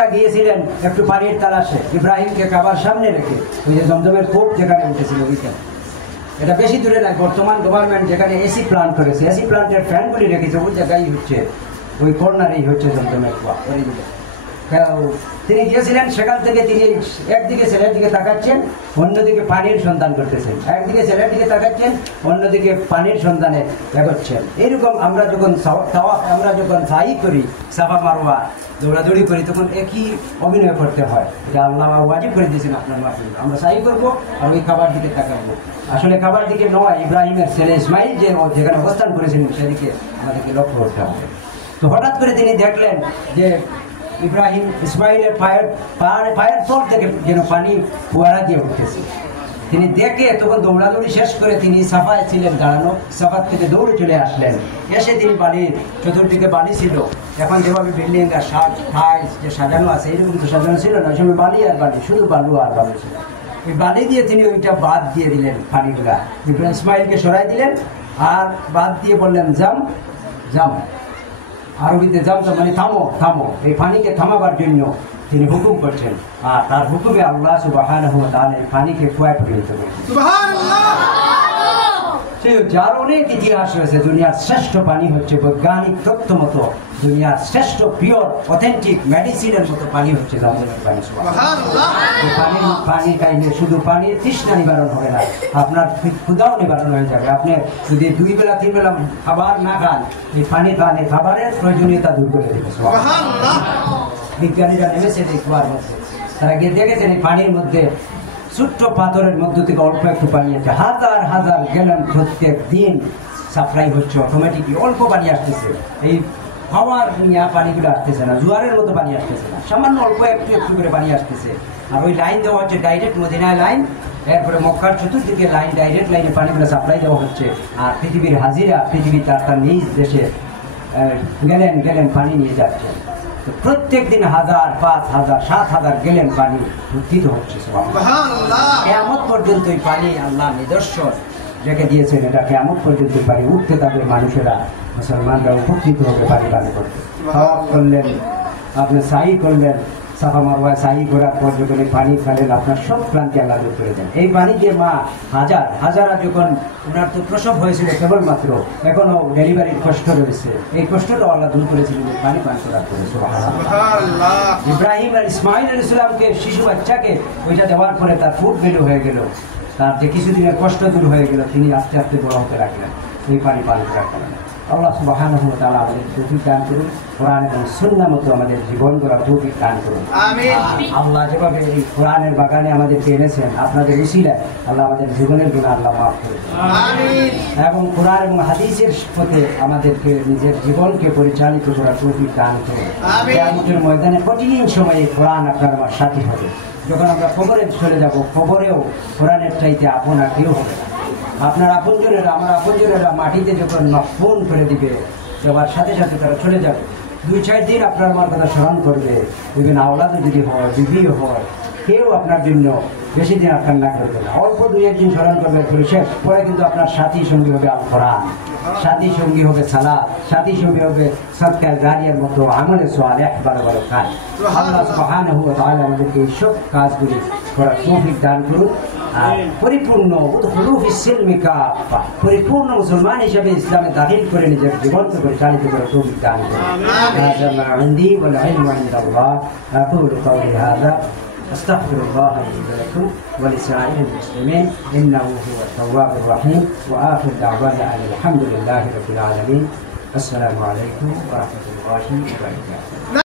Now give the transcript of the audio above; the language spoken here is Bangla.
গিয়েছিলেন একটু পানির তালাশে ইব্রাহিমকে কাবার সামনে রেখে, ওই যে জমজমের কূপ যেখানে উঠেছিল ওইখানে। এটা বেশি দূরে নাই, বর্তমান গভর্নমেন্ট যেখানে এসি প্লান্ট করেছে, এসি প্লান্টের ফ্যানগুলি রেখেছে ওই জায়গায় হচ্ছে, ওই কর্নারেই হচ্ছে জমজমের কুয়া। তিনি গিয়েছিলেন, সেখান থেকে তিনি একদিকে ছেলের দিকে তাকাচ্ছেন, অন্যদিকে পানির সন্ধান করতেছেন, একদিকে ছেলের দিকে তাকাচ্ছেন, অন্যদিকে পানির সন্ধানে এগোচ্ছেন। এইরকম আমরা যখন সাই করি, সাফা মারওয়া দৌড়াদৌড়ি করি, তখন একই অভিনয় করতে হয়। এটা আল্লাহ ওয়াজিব করে দিয়েছেন আপনার মাধ্যমে। আমরা সাই করবো আর ওই খাবার দিকে তাকাবো। আসলে খাবার দিকে নয়, ইব্রাহিমের ছেলে ইসমাইল যে যেখানে অবস্থান করেছিলেন সেদিকে আমাদেরকে লক্ষ্য করতে হবে। তো হঠাৎ করে তিনি দেখলেন যে ইব্রাহিম ইসমাইলের পায়ের তল থেকে যেন পানি ফোয়ারা দিয়ে উঠতেছে। তিনি দেখে তখন দৌড়াদৌড়ি শেষ করে তিনি সাফায় ছিলেন দাঁড়ানো, সাফার থেকে দৌড়ে চলে আসলেন। এসে তিনি বালির চতুর্দিকে বালি ছিল, এখন যেভাবে বিল্ডিং আর টাইলস যে সাজানো আছে এইরকম তো সাজানো ছিল না, সবাই বালি আর বালি, শুধু বালু আর বালু ছিল। ওই বালি দিয়ে তিনি ওইটা বাদ দিয়ে দিলেন, পানিগুলা ইসমাইলকে সরাই দিলেন আর বাদ দিয়ে বললেন জাম জাম, আরবিতে জামজাম মানে থামো থামো। এই পানিকে থামাবার জন্য তিনি হুকুম করছেন, আর তার হুকুমে আল্লাহ সুবহানাহু ওয়া তাআলা এই পানিকে কুয়ায় পরিণত করেছেন। সুবহানাল্লাহ। যার অনেক ইতিহাস রয়েছে। দুনিয়ার শ্রেষ্ঠ পানি হচ্ছে বৈজ্ঞানিক তথ্য মতো দুনিয়ার শ্রেষ্ঠ পিওর অথেন্টিক মেডিসিনের মতো পানি হচ্ছে জমজমের পানি। সুবহানাল্লাহ। এই পানি খাইলে শুধু পানির তৃষ্ণা নিবারণ হবে না, আপনার ক্ষুধাও নিবারণ হয়ে যাবে। আপনি যদি 2 বেলা 3 বেলা খাবার না খান, এই পানি খান, এই খাবারের প্রয়োজনীয়তা দূর করে দেবে। সুবহানাল্লাহ। বিজ্ঞানীরা নেমেছে দেখবার মধ্যে, তারা গিয়ে দেখেছেন এই পানির মধ্যে ছোট্ট পাথরের মধ্য থেকে অল্প একটু পানি আছে, হাজার হাজার গ্যালন প্রত্যেক দিন সাপ্লাই হচ্ছে অটোমেটিকলি। অল্প পানি আসতেছে, এই হাওয়ার নিয়ে পানিগুলো আসতেছে না, জোয়ারের মতো পানি আসতেছে না, সামান্য অল্প একটু একটু করে পানি আসতেছে। আর ওই লাইন দেওয়া হচ্ছে ডাইরেক্ট মদিনায় লাইন, এরপরে মক্কার চতুর্দিকে লাইন, ডাইরেক্ট লাইনে পানিগুলো সাপ্লাই দেওয়া হচ্ছে। আর পৃথিবীর হাজিরা, পৃথিবী তার নিজ দেশে গেলেন পানি নিয়ে যাচ্ছে। প্রত্যেক দিন 1000, 5000, 7000 গেলেন পানি উত্থিত হচ্ছে। কিয়ামত পর্যন্ত এই পানি আল্লাহ নিদর্শন রেখে দিয়েছেন, এটা কিয়ামত পর্যন্ত পানি উঠতে থাকবে, মানুষেরা মুসলমানরা উপকৃত হবে পানি পান করতে। তাওয়াফ করলেন, আপনি সাই করলেন, সাফা মারওয়ায় সাই করার পর যখন এই পানি খেলেন, আপনার সব ক্লান্তি আল্লাহ দূর করে দেন। এই পানি দিয়ে মা হাজারা যখন ওনার তো প্রসব হয়েছিল কেবলমাত্র, এখনো ডেলিভারির কষ্ট রয়েছে, এই কষ্টটাও আল্লাহ দূর করেছিলেন এই পানি পান করার পরে। সুবহানাল্লাহ। ইব্রাহিম আর ইসমাইল আলাইহিস সালামকে, শিশু বাচ্চাকে ওইটা দেওয়ার পরে তার ফুড ভ্যালু হয়ে গেল, তার যে কিছুদিনের কষ্ট দূর হয়ে গেল, তিনি আস্তে আস্তে বড় হতে লাগলেন এই পানি পান করার কারণে। আল্লাহ সুবহানাহু ওয়া তাআলা আমাদের তৌফিক দান করুন, কোরআন এবং সুন্নাহ মতো আমাদের জীবন গড়ার তৌফিক দান করুন। আমিন। আল্লাহ যেভাবে এই কোরআনের বাগানে আমাদেরকে এনেছেন, আপনাদের উসিলায় আল্লাহ আমাদের জীবনের গুনাহ আল্লাহ মাফ করুন। আমিন। এবং কোরআন এবং হাদিসের পথে আমাদেরকে নিজের জীবনকে পরিচালিত করার তৌফিক দান করুন। আমিন। কিয়ামতের ময়দানে কঠিন সময়ে কোরআন আপনার আমার সাথী হবে। যখন আমরা কবরে চলে যাব, কবরেও কোরআনের চাইতে আপন আর কেউ হবে না। আপনার আপনজনেরা, আমার আপনজনেরা মাটিতে যখন মফুন করে দিবে, যাওয়ার সাথে সাথে তারা চলে যাবে। 2-4 দিন আপনার আমার কথা স্মরণ করবে, দেখবেন আওলাদও যদি হয়, বিবিও হয়, কেউ আপনার জন্য বেশি দিন আপনার না করবে না। অল্প 2-1 দিন স্মরণ করবে, শেষ পরে কিন্তু আপনার সাথী সঙ্গী হবে আল কোরআন, সাথী সঙ্গী হবে সালাত, সাথী সঙ্গী হবে সদকা জারিয়ার মতো আমলে সালেহ, বড় বড় কাজ। আল্লাহ সুবহানাহু ওয়া তাআলা আমাদেরকে এই সব কাজগুলি করার তৌফিক দান করুন। আর পরিপূর্ণ পরিপূর্ণ মুসলমান হিসেবে ইসলামে দাখিল করে নিজের জীবনকে পরিচালিত করে তৌফিক দান করুন। أستغفر الله لي ولكم ولسائر المسلمين إنه هو التواب الرحيم وآخر دعوانا أن الحمد لله رب العالمين. السلام عليكم ورحمة الله وبركاته.